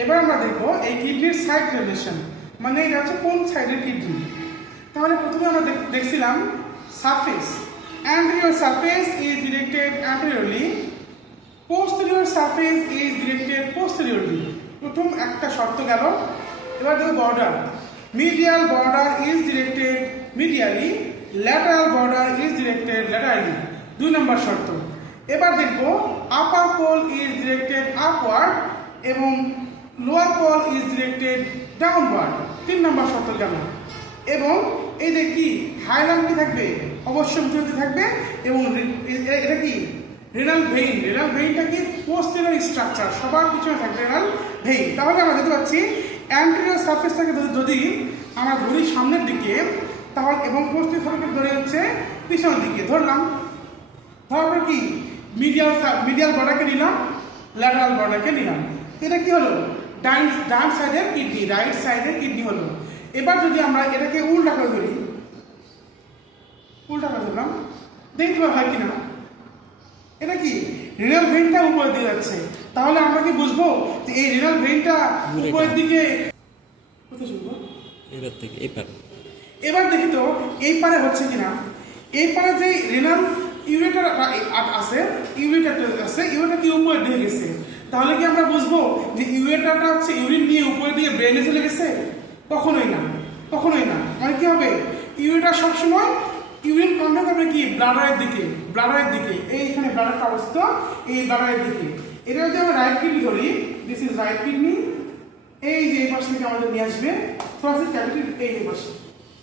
এবার আমরা দেখবো এই কিডনির সাইড রিলেশন, মানে এটা হচ্ছে কোন সাইডের কিডনি। তাহলে প্রথমে আমরা দেখছিলাম surface, anterior surface is directed anteriorly, posterior surface is directed posteriorly। প্রথম একটা শর্ত গেল। এবার দেখো border, medial border is directed medially, lateral border is directed laterally, 2 নম্বর শর্ত। এবার দেখবো upper pole is directed upward এবং lower pole is directed downward, 3 নম্বর শর্ত গেল। এবং এই যে কি হাইলাম কি থাকবে, অবশ্যই ভিতরে থাকবে। এবং এটা কি রেনাল ভেইন, রেনাল ভেইনটা কি পোস্টেরিয়র স্ট্রাকচার, সবার পিছনে থাকবে রেনাল ভেইন। তাহলে আমরা দেখতে পাচ্ছি অ্যান্টেরিয়র সারফেসটাকে যদি আমরা ধরি সামনের দিকে, তাহলে এবং পোস্টেরিয়র সারফেসকে ধরে হচ্ছে পিছনের দিকে ধরলাম। ধরার পর কি মিডিয়াল বর্ডারকে নিলাম, ল্যাটারাল বর্ডারকে নিলাম। এটা কি হলো ডান সাইডের কিডনি, রাইট সাইডের কিডনি হলো। এবার যদি আমরা এটাকে উল্টা করে ধরি, উল্টা করে ধরলাম, দেখতে পাওয়া হয় কিনা এটা কি রেনাল ভেইনটা উপরের দিকে যাচ্ছে। তাহলে আমরা কি বুঝবো যে এই রেনাল ভেইনটা উপরের দিকে কোথায় শুনবো, এবার থেকে এই পারে। এবার দেখি তো এই পারে হচ্ছে কিনা। এই পারে যে রেনাল ইউরেটার আছে, ইউরেটার কি উপরের দিকে গেছে। তাহলে কি আমরা বুঝবো যে ইউরেটারটা হচ্ছে ইউরিন নিয়ে উপরের দিকে ব্রেনে চলে গেছে? কখনোই না, কখনোই না। মানে কি হবে, ইউরেটার সবসময় ইউরিন কন্ট্যাক্ট হবে কি ব্লাডারের দিকে, ব্লাডারের দিকে। এইখানে ব্লাডারটা অবস্থিত, এই ব্লাডারের দিকে। এটা যদি আমরা রাইট কিডনি ধরি, দিস ইজ রাইট কিডনি, এই যে এই পাশ থেকে আমাদের নিয়ে আসবে থোরাসিক ক্যাভিটি, এই পাশে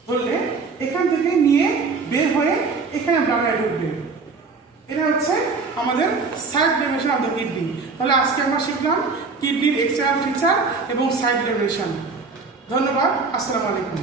ধরলে এখান থেকে নিয়ে বের হয়ে এখানে ব্লাডারে ঢুকবে। এটা হচ্ছে আমাদের side deviation of the kidney. তাহলে আজকে আমরা শিখলাম কিডনির এক্সটার্নাল ফিচার এবং সাইড ডেভিয়েশন। ধন্যবাদ, আসসালামু আলাইকুম।